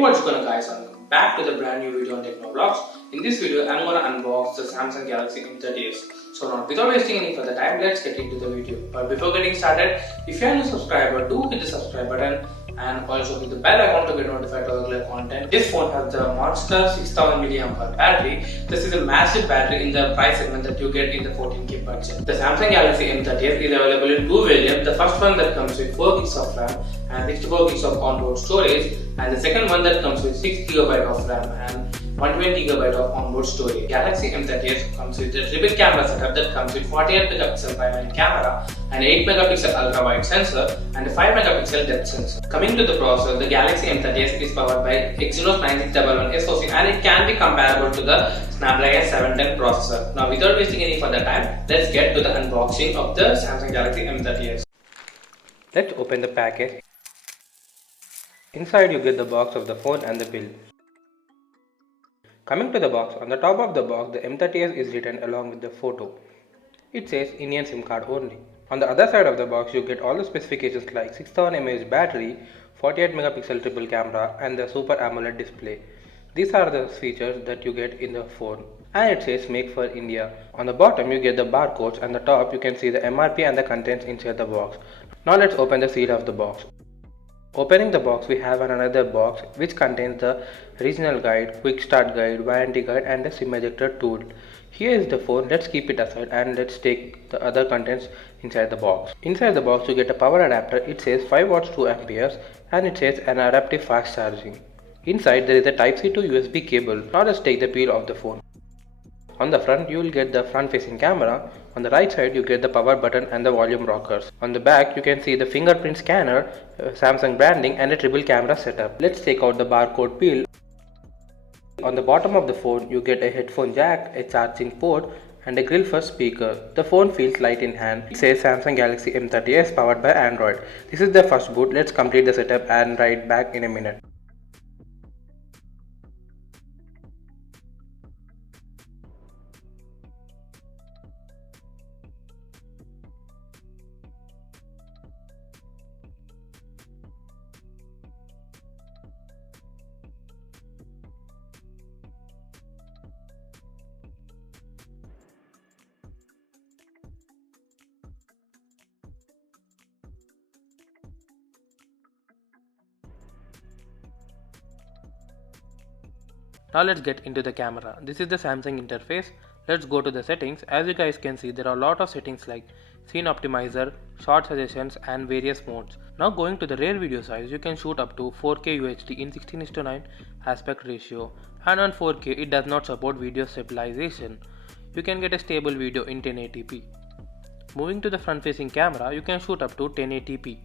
What's going on guys, welcome back to the brand new video on TechnoVlogs. In this video I'm going to unbox the Samsung Galaxy M30s. So now without wasting any further time, let's get into the video. But before getting started, if you are a new subscriber, do hit the subscribe button and also hit the bell icon to get notified of regular content. This phone has the monster 6000 mAh battery. This is a massive battery in the price segment that you get in the 14K budget. The Samsung Galaxy M30s is available in two variants. The first one that comes with 4 GB of RAM and 64 GB of onboard storage, and the second one that comes with 6 GB of RAM and 120 GB of onboard storage. Galaxy M30s comes with a triple camera setup that comes with 48 megapixel primary camera, an 8 megapixel ultra wide sensor and a 5 megapixel depth sensor. Coming to the processor, the Galaxy M30s is powered by Exynos 9611 SoC and it can be comparable to the Snapdragon 710 processor. Now without wasting any further time, let's get to the unboxing of the Samsung Galaxy M30s. Let's open the package. Inside you get the box of the phone and the bill. Coming to the box, on the top of the box the M30s is written along with the photo. It says Indian SIM card only. On the other side of the box you get all the specifications like 6000 mAh battery, 48 megapixel triple camera and the Super AMOLED display. These are the features that you get in the phone. And it says Make for India. On the bottom you get the barcodes and the top you can see the MRP and the contents inside the box. Now let's open the seal of the box. Opening the box, we have another box which contains the regional guide, quick start guide, warranty guide and the SIM ejector tool. Here is the phone. Let's keep it aside and let's take the other contents inside the box. Inside the box you get a power adapter. It says 5 watts 2 amperes and it says an adaptive fast charging. Inside there is a Type-C to USB cable. Now let's take the peel of the phone. On the front you will get the front facing camera. On the right side you get the power button and the volume rockers. On the back you can see the fingerprint scanner, Samsung branding and a triple camera setup. Let's take out the barcode peel. On the bottom of the phone you get a headphone jack, a charging port and a grill for speaker. The phone feels light in hand. It says Samsung Galaxy M30s powered by Android. This is the first boot. Let's complete the setup and write back in a minute. Now let's get into the camera. This is the Samsung interface. Let's go to the settings. As you guys can see, there are a lot of settings like scene optimizer, short suggestions and various modes. Now going to the rear video size, you can shoot up to 4K UHD in 16:9 aspect ratio, and on 4K it does not support video stabilization. You can get a stable video in 1080p. Moving to the front facing camera, you can shoot up to 1080p.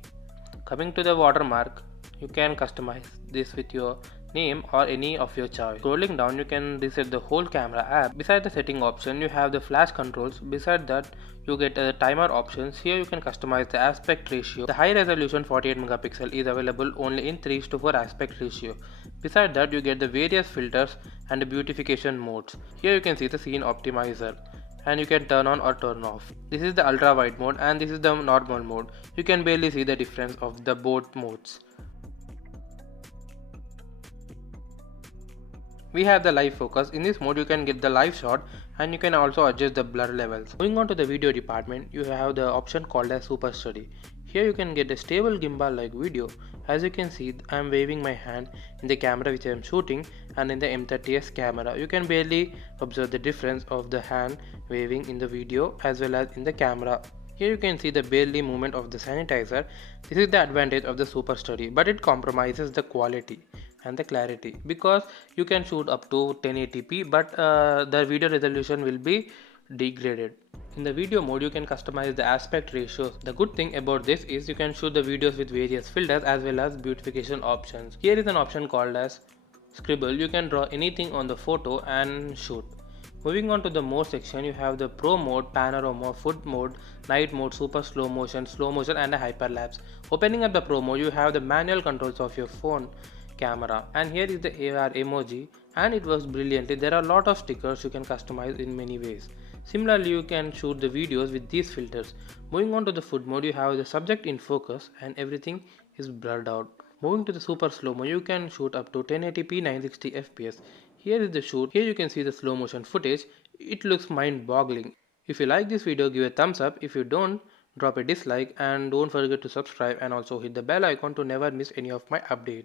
Coming to the watermark, you can customize this with your name or any of your choice. Scrolling down, you can reset the whole camera app. Beside the setting option, you have the flash controls. Beside that, you get timer options. Here you can customize the aspect ratio. The high resolution 48 megapixel is available only in 3:4 aspect ratio. Beside that, you get the various filters and the beautification modes. Here you can see the scene optimizer and you can turn on or turn off. This is the ultra wide mode and this is the normal mode. You can barely see the difference of the both modes. We have the live focus. In this mode you can get the live shot and you can also adjust the blur levels. Moving on to the video department, you have the option called as Super Study. Here you can get a stable gimbal like video. As you can see, I am waving my hand in the camera which I am shooting, and in the M30s camera you can barely observe the difference of the hand waving in the video as well as in the camera. Here you can see the barely movement of the sanitizer. This is the advantage of the Super Study, but it compromises the quality and the clarity because you can shoot up to 1080p but the video resolution will be degraded. In the video mode you can customize the aspect ratios. The good thing about this is you can shoot the videos with various filters as well as beautification options. Here is an option called as scribble. You can draw anything on the photo and shoot. Moving on to the mode section, you have the pro mode, panorama, foot mode, night mode, super slow motion and a hyperlapse. Opening up the pro mode, you have the manual controls of your phone camera, and here is the AR emoji and it works brilliantly. There are a lot of stickers you can customize in many ways. Similarly, you can shoot the videos with these filters. Moving on to the foot mode, you have the subject in focus and everything is blurred out. Moving to the super slow-mo, you can shoot up to 1080p 960 fps. Here is the shoot. Here you can see the slow motion footage. It looks mind-boggling. If you like this video, give a thumbs up. If you don't, drop a dislike, and don't forget to subscribe and also hit the bell icon to never miss any of my updates.